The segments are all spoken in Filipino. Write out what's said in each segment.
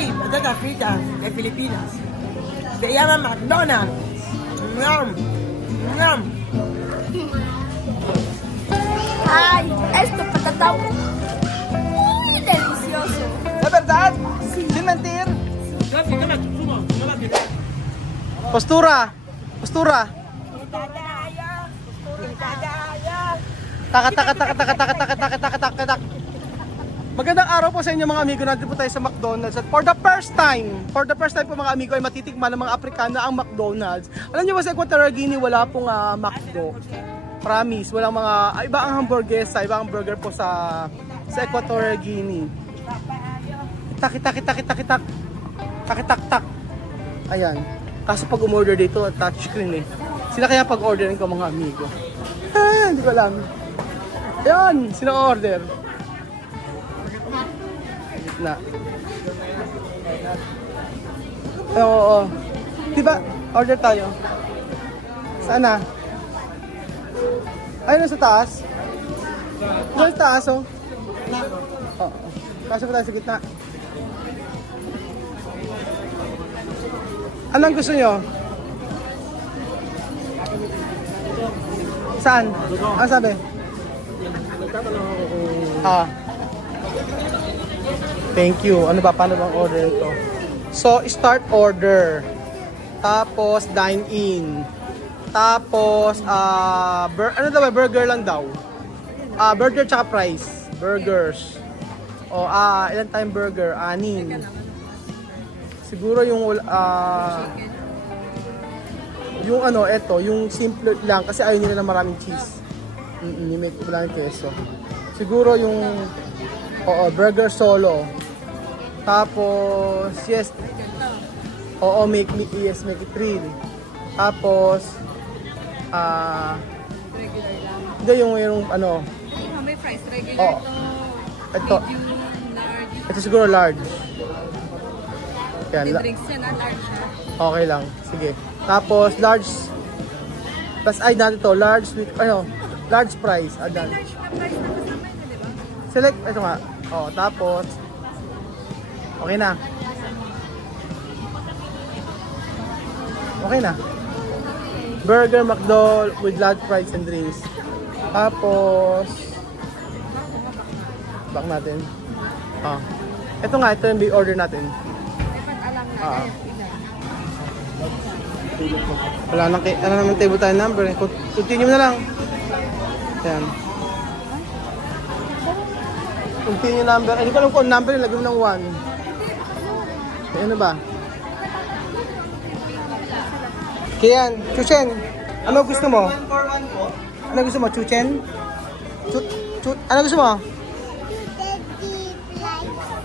Hay patatas fritas de Filipinas. Se llama McDonald's. Yum. Yum. Ay, esto patatao. Muy delicioso. ¿Es verdad? Sin mentir. Postura. Postura. Taka taka taka taka taka taka taka taka taka taka. Magandang araw po sa inyo mga amigo. Nandito po tayo sa McDonald's at for the first time po mga amigo ay matitikman ng mga Aprikana ang McDonald's. Alam niyo ba sa Equatorial Guinea wala pong McDo. Promise, walang mga iba ang hamburguesa, iba ang burger po sa Equatorial Guinea. Tak tak tak tak tak. Tak tak tak. Ayan. Kaso pag umorder dito, touchscreen eh. Sila kaya pag-orderin ko mga amigo. Hindi ko alam. Ayan, sino order? Na. Oo. Diba? Order tayo. Saan na? Ayun sa taas. Doon sa taas oh. Oo. Pasok tayo sa gitna. Anong gusto nyo? Saan? Ano sabi? Thank you. Ano ba? Paano bang order ito? So, start order. Tapos, dine in. Tapos, ano daw ba? Burger lang daw. Burger tsaka fries. Burgers. O, ilan tayong burger? 6. Siguro yung, yung ano, eto, yung simple lang. Kasi ayaw nila ng maraming cheese. May maraming keso. Siguro yung, burger solo. Tapos, yes. Make it real. Tapos, hindi yung ano. May fries regular Ito. medium, large. Ito siguro large. Yan. May drinks yan, large siya. Okay lang. Sige. Tapos, large. Tapos, ay, natin to. Large with, large price. Adan. Large na price na kasama yun, di ba? Select, ito nga. Tapos, okay na. Okay na. Burger, McDo with large fries and drinks. Tapos, back natin. Ito nga, ito yung order natin. Wala nang ano naman table tayo number. Continue na lang. Yan. Continue number. Hindi ko alam kung number, lagyan mo ng 1. Ano ba? Kian, Chuchen, ano gusto mo? Ano gusto mo, Chuchen? Ano gusto mo?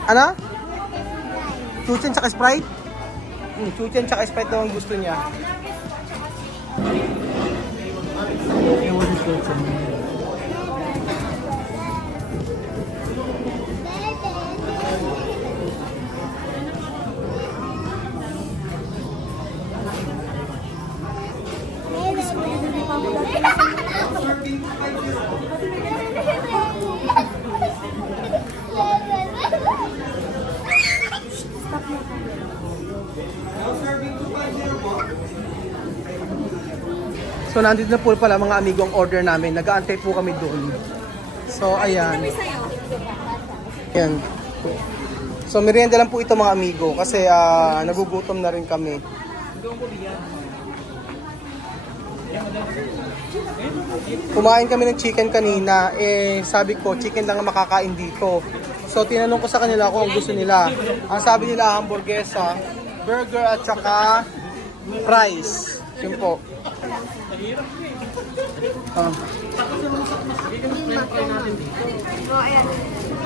Ano? Chuchen tsaka Sprite? Chuchen tsaka Sprite daw ang gusto niya. So nandito na po pala mga amigo ang order namin. Nag-aantay po kami doon. So ayan. Ayan. So merienda lang po ito mga amigo kasi nagugutom na rin kami. Kumain kami ng chicken kanina. Sabi ko chicken lang ang makakain dito. So tinanong ko sa kanila kung gusto nila. Ang sabi nila hamburguesa, burger at saka fries. Yun po.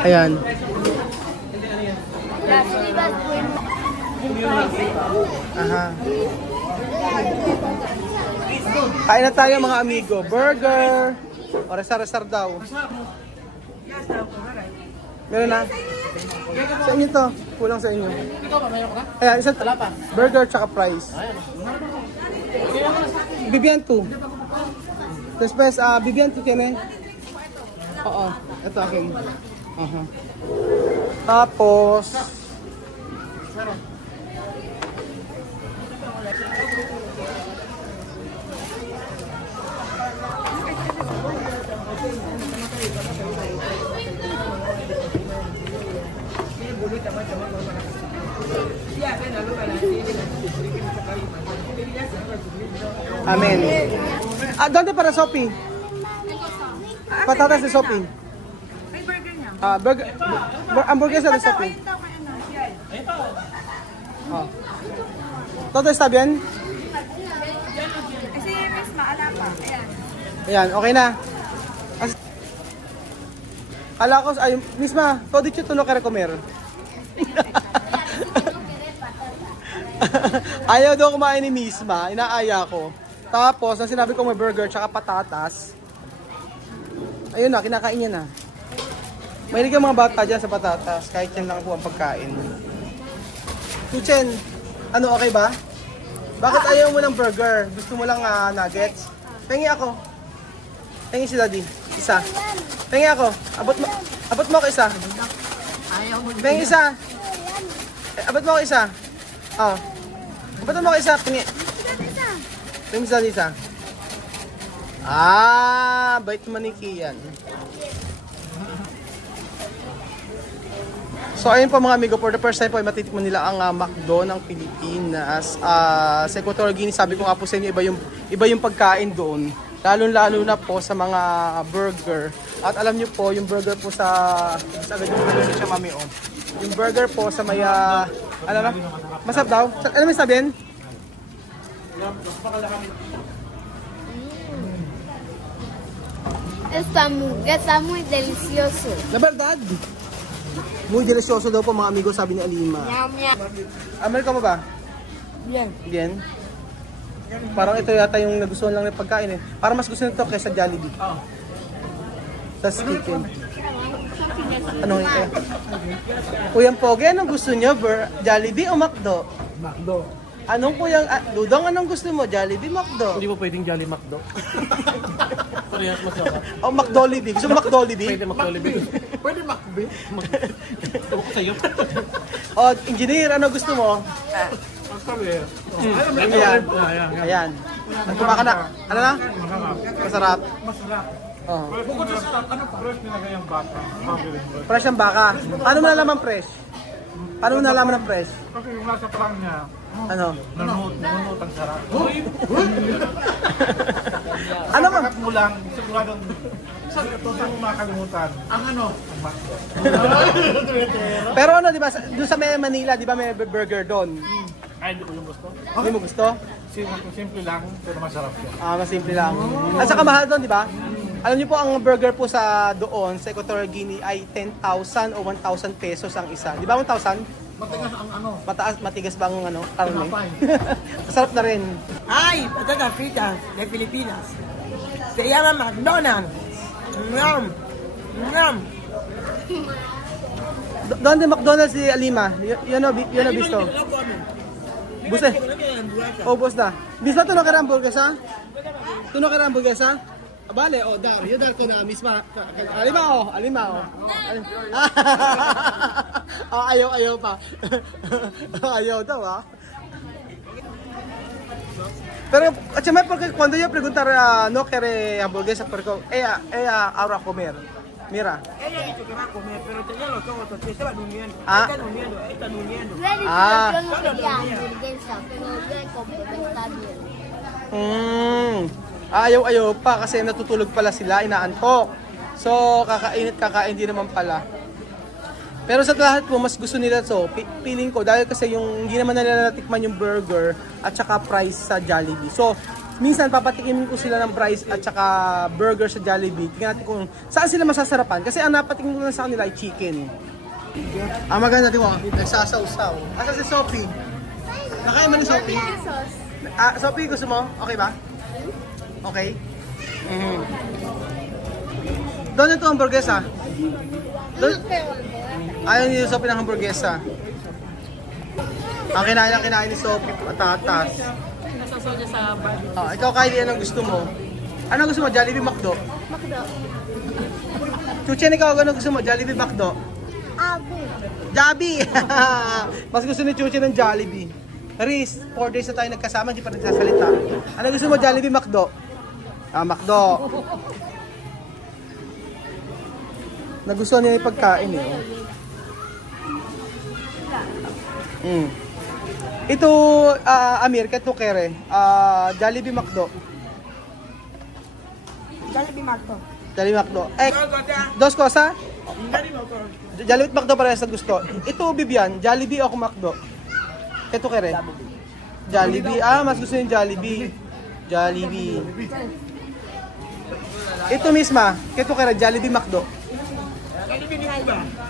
Ayan. Aha. Kain na tayo mga amigo. Burger. O resar-resar daw. Meron na. Sa inyo to. Kulang sa inyo. Ayan, isang burger tsaka fries. Bibigyan 2. Después, bibigyan 2 kene. Oo. Ito akin. Tapos, Amen. ¿Dónde para Sophie? Patatas de Sophie. Ay, burger niya. Hamburguesa de Sophie. Oh. ¿Todo está bien? Kasi Miss Maala pa. Ayan. Ayan, okay na. Ala ko, ay, misma, todo dicho tú no quieres comer. Ayaw daw kumain ni Misma, inaaya ko. Tapos, nang sinabi ko may burger tsaka patatas, ayun na, kinakain niya na. Mahilig yung mga bata dyan sa patatas, kahit yan lang po ang pagkain. Tuchen, ano, okay ba? Bakit ayaw mo ng burger? Gusto mo lang nuggets? Pengi ako. Pengi si Daddy. Isa. Pengi ako. Abot mo ako isa. Pengi isa. Abot mo ako isa. Oh. Abot mo ako isa. Pengi. Pengi si Daddy isa. Bait naman ni Kian. So ayun po mga amigo, for the first time po ay matitikman nila ang McDo ng Pilipinas. Sa Equatorial Guinea, sabi ko nga po sa inyo, iba yung pagkain doon. Lalo na po sa mga burger. At alam niyo po, yung burger po agad yung burger siya mami oh. Yung burger po sa may, ano na, masarap daw. Ano may sabihin? Esta hamburguesa muy delicioso. Na verdad? Muy delicioso daw po mga amigo, sabi ni Alima. Yum, yum. Amerika mo ba? Bien. Bien. Parang ito yata yung nagustuhan lang ng pagkain eh. Parang mas gusto nito kaysa Jollibee. Sa chicken. Anong ito? Kuyang Pogi, anong gusto nyo? Jollibee o McDo? McDo. Anong kuyang... Dudong, anong gusto mo? Jollibee, McDo? Hindi mo pwedeng Jolly McDo. Parehas masarap. O McDollibee? Gusto mo McDollibee? Pwede McDollibee. Pwede McBee. Ewan ko sa'yo. O engineer, ano gusto mo? Masarap. Ayan. Ayan. Nagkuha ka na. Ano na? Masarap. Masarap. Oh. Bukod sa ano fresh nilagay ang bata. Fresh ang baka. Paano mo nalaman fresh? Paano mo nalaman ng fresh? Kasi yung nasa prang niya, Ano? nanunot ang sarap. Ano ba? Kakat mo lang, siguradong sa ito sa makalimutan. Ang ano? Ang McDo. Pero ano, di ba, doon sa may Manila, di ba may burger doon? Ay, hindi ko yung gusto. Hindi mo gusto? Simple lang, pero masarap siya. Mas simple lang. At saka mahal doon, di ba? Alam niyo po, ang burger po sa doon, sa Equatorial Guinea, ay 10,000 o 1,000 pesos ang isa. Di ba 1,000? Matigas ang ano. Matigas ba ang karne? Masarap na rin. Hay patatas fritas de Filipinas. Se llama McDonald's. Yum. Yum. Doon din McDonald's si Alima. Yun o visto. Buse. Ubos na. Bisa to no ka hamburguesa? To no ka hamburguesa? Bale, dar. Yo dar ko na misma. Alima o. Ayaw pa. Ayaw daw Pero, at siya porque cuando yo preguntar no quiere hamburguesa, porque ella ahora comer. Mira. Ella ha dicho que va a comer, pero tenía los ojos torcidos, estaba durmiendo. Ah. Está durmiendo. Yo he dicho Ah. que yo no quería hamburguesa, pero yo he complementado bien. Ayaw pa kasi natutulog pala sila, inaantok. So, kakain din naman pala. Pero sa lahat po, mas gusto nila feeling ko, dahil kasi yung hindi naman nila natikman yung burger at saka fries sa Jollibee. So, minsan papatikimin ko sila ng fries at saka burger sa Jollibee. Tingnan natin kung saan sila masasarapan. Kasi ang napatikim ko na sa kanila ay chicken. Maganda din mo, nagsasaw-saw. Asa si Sophie? Nakain mo ni Sophie? Sophie, gusto mo? Okay ba? Okay? Doon ito hamburguesa. Ayaw ni Sophie ng hamburguesa. Ang kinain ni Sophie, patatas. Nasasaw niya sa barbecue. Ikaw, Kylie, anong gusto mo? Anong gusto mo? Jollibee, McDo? McDo. Chuchen, ikaw, anong gusto mo? Jollibee, McDo? Abi. Jollibee! Mas gusto ni Chuchi ng Jollibee. Riz, 4 days na tayo nagkasama, hindi pa nagsasalita. Ano gusto mo, Jollibee, McDo? Ah, McDo. Nagustuhan niya yung pagkain eh. Ito, Amir, kato kere. Jollibee, McDo. Jollibee Marto. Jollibee, McDo. Dos cosa? Jollibee, McDo parehas na gusto. Ito, Bibian, Jollibee o McDo? Kato kere. Jollibee. Mas gusto yung Jollibee. Jollibee. Ito misma, kato kere, Jollibee, McDo.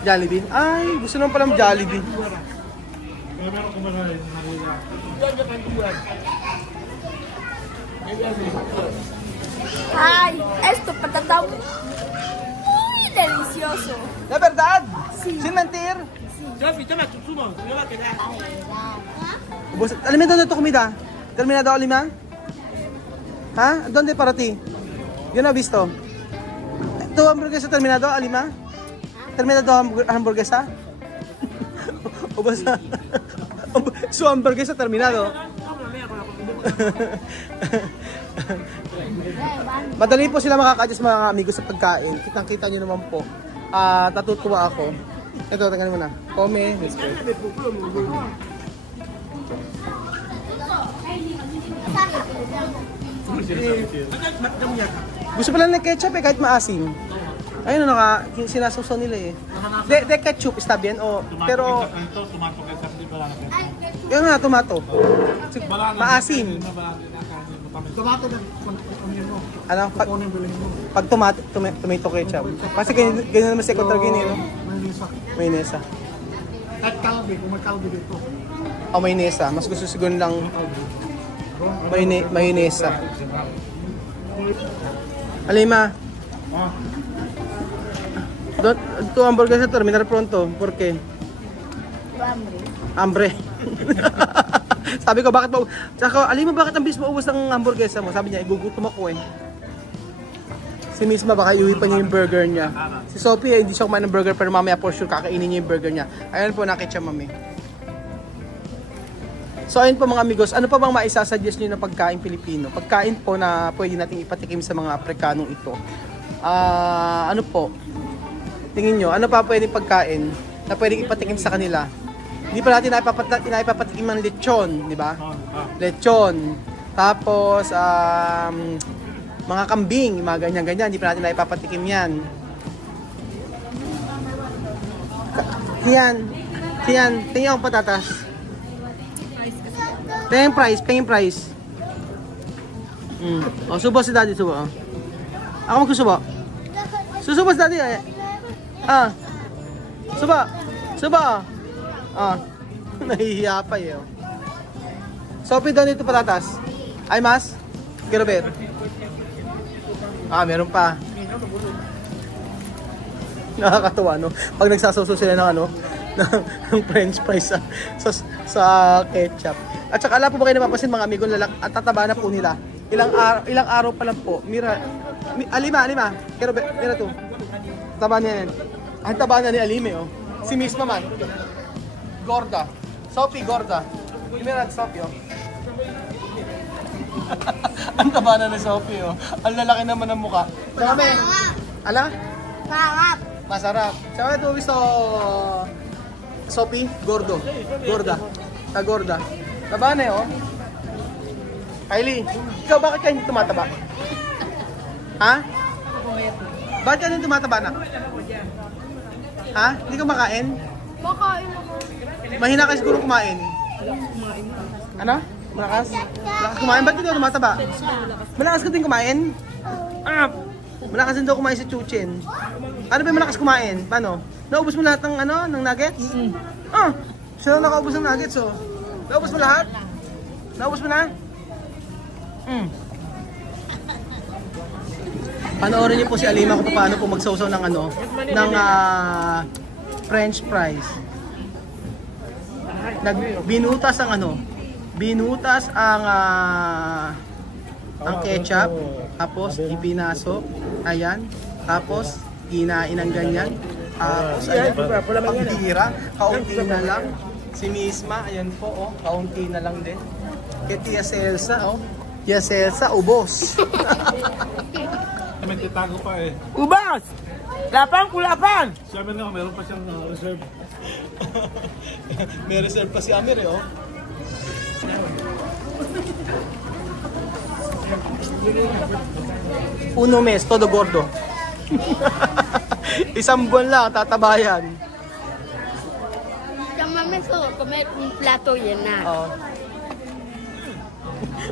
Jollibee. Ay, gusto naman pala ng Jollibee. Kaya meron ko ba na rin Manila? Ay, esto patatao. Muy delicioso. La verdad? Sin mentir? Sophie, toma tu sumo. Yo va a quedar. Ubus, alimento na ito comida. Terminado lima? Ha? Donde para ti? Yo no he visto. ¿Tu hamburguesa terminado alima? Terminado hamburguesa? Ubus. Su hamburguesa terminado. Madali po sila makaka-adjust mga amigos sa pagkain. Kitang-kita nyo naman po. Natutuwa ako. Ito, tingnan mo na. Come. Let's go. Gusto pala ng ketchup kahit maasim. Ayun sinasawsaw nila De ketchup, está bien? Pero, Ito, tomato ketchup, di ba lang? yun nga, tomato. Maasim. Tomato na, kunin mo. Ano? Kunin bilhin mo. Pag tomato ketchup. Kasi ganyan naman si Kotargin no? Manisa. Mayonesa. At kalbi, kung may kalbi dito. Mayonesa. Mas gusto siguro lang mayonesa. Alima, tu hamburguesa terminar pronto. ¿Por qué? Hambre. Sabi ko, bakit mo? Saka, Alima, bakit ang bilis mo ubos ng hamburguesa mo? Sabi niya, igugutom ako eh. Si Misma, baka iuwi pa niya yung burger niya. Si Sophie, hindi siya kumain ng burger, pero mamaya for sure kakainin niya yung burger niya. Ayun po, nakita mami. So ayun po mga amigos, ano pa bang maisasuggest niyo na pagkain Pilipino? Pagkain po na pwede nating ipatikim sa mga Aprekanong ito. Ano po? Tingin nyo, ano pa pwedeng pagkain na pwedeng ipatikim sa kanila? Hindi pa natin naipapatikim ng lechon, di ba? Lechon. Tapos, mga kambing, mga ganyan-ganyan. Hindi pa natin naipapatikim yan. Yan. Tingnan ang patatas. Pengin price. Subo si daddy, subo. Ako magsusubo. Susubo si daddy. Subo. Nahihiya pa eh. Sophie, doon dito patatas. Ay, mas? Quiero ver. Meron pa. Nakakatawa, no? Pag nagsasawsaw sila ng ng french fries sa ketchup. At saka ala po ba kayo napapansin mga amigo, at tataba na po nila. Ilang araw pa lang po. Alima. Quiero ver, mira to. Taba niya yan. Ang taba na ni Alime, oh. Si Misma man. Gorda. Sophie, gorda. Mira, Sophie, oh. Ang taba na ni Sophie, oh. Ang lalaki naman ng mukha. Sabi, ala? Sarap. Masarap. Sabi ito, gusto Sophie, gorda. Gorda. Taba na, oh. Kylie, ikaw bakit ka hindi tumataba? Ha? Bakit ka hindi tumataba na? Ha? Hindi ka makain? Makain ako. Mahina ka siguro kumain. Ano? Malakas? Malakas kumain? Ba't hindi ka tumataba? Malakas ka din kumain? Malakas din daw kumain si Chuchin. Ano ba yung malakas kumain? Paano? Naubos mo lahat ng nuggets? Siya na nakaubos ng nuggets, oh. Naubos mo lahat? Naubos mo na? Panoorin niyo po si Alima kung paano po magsawsaw ng french fries. Binutas ang ketchup, tapos ipinasok, ayan, tapos kinain ng ganyan, Tapos Ayan, ayan, pula man yan. pambira, kaunti na lang. Si Misma, ayan po, oh, kaunti na lang din. Kaya Tia Celsa, oh. Tia Celsa, ubos. May titago pa eh. Ubas! Lapang, kulapan! Sabi nga, meron pa siyang reserve. May reserve pa si Amir, eh, oh. Uno mes, todo gordo. Isang buwan lang, tatabayan. Sa mami ko, kumain yung plato yan na. Oh.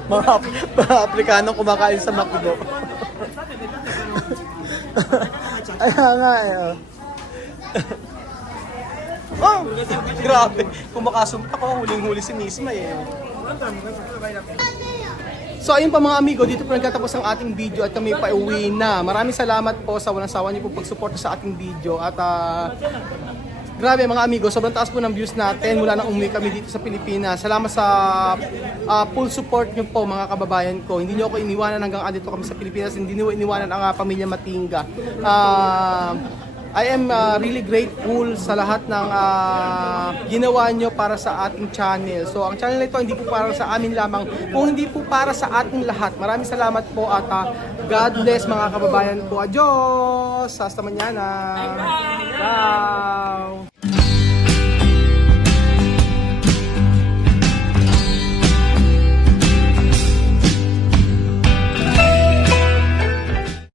mga Aprikano kumakain sa McDo. Ayan nga eh. Oh, grabe. Kumakasumpa ko, huling-huli si Misma eh. So ayun pa mga amigo, dito po nagtatapos ang ating video at kami pa uwi na. Maraming salamat po sa walang sawa niyo po pagsuporta sa ating video at grabe mga amigo, sobrang taas po ng views natin mula nang umuwi kami dito sa Pilipinas. Salamat sa full support niyo po mga kababayan ko. Hindi niyo ako iniwanan hanggang andito kami sa Pilipinas. Hindi niyo iniwanan ang pamilya Matinga. I am really grateful sa lahat ng ginawa nyo para sa ating channel. So ang channel na ito hindi po para sa amin lamang, kung hindi po para sa ating lahat. Maraming salamat po at God bless mga kababayan ko. Adios! Hasta mañana! Ciao!